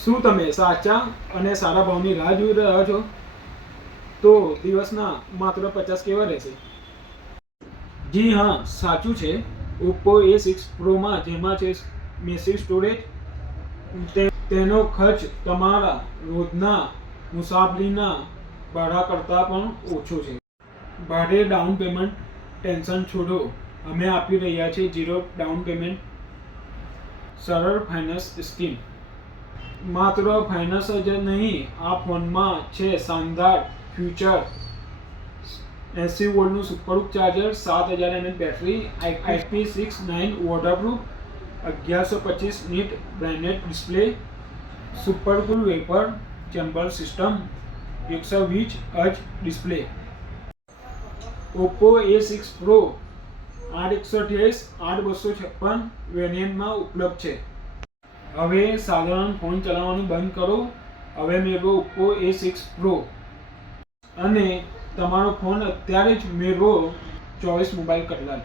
શું તમે સાચા અને સારા ભાવની રાહ જોઈ રહ્યા છો? તો દિવસના માત્ર 50 કેવા રહેશે? જી હા, સાચું છે. ઓપ્પો A6 પ્રોમાં જેમાં છે મેસિવ સ્ટોરેજ, તેનો ખર્ચ તમારા રોજના મુસાફરીના ભાડા કરતાં પણ ઓછો છે. ભાડે ડાઉન પેમેન્ટ ટેન્શન છોડો, અમે આપી રહ્યા છીએ 0 ડાઉન પેમેન્ટ સરળ ફાઇનાન્સ સ્કીમ. માત્ર ફાઇનાન્સ જ નહીં, આ ફોનમાં છે શાનદાર ફ્યુચર: 80 વોલ્ટનું સુપરહૂક charger, 7000 mAh battery, IP69 waterproof, 1125 nits brightness display, super cool vapour chamber system, 120 hertz display. Oppo A6 pro 8 128 8 256 વેરિયન્ટમાં ઉપલબ્ધ છે. હવે સાધારણ ફોન ચલાવવાનું બંધ કરો. હવે મેળવો ઓપ્પો A6 પ્રો અને તમારો ફોન અત્યારે જ મેળવો 24 મોબાઈલ કલાક.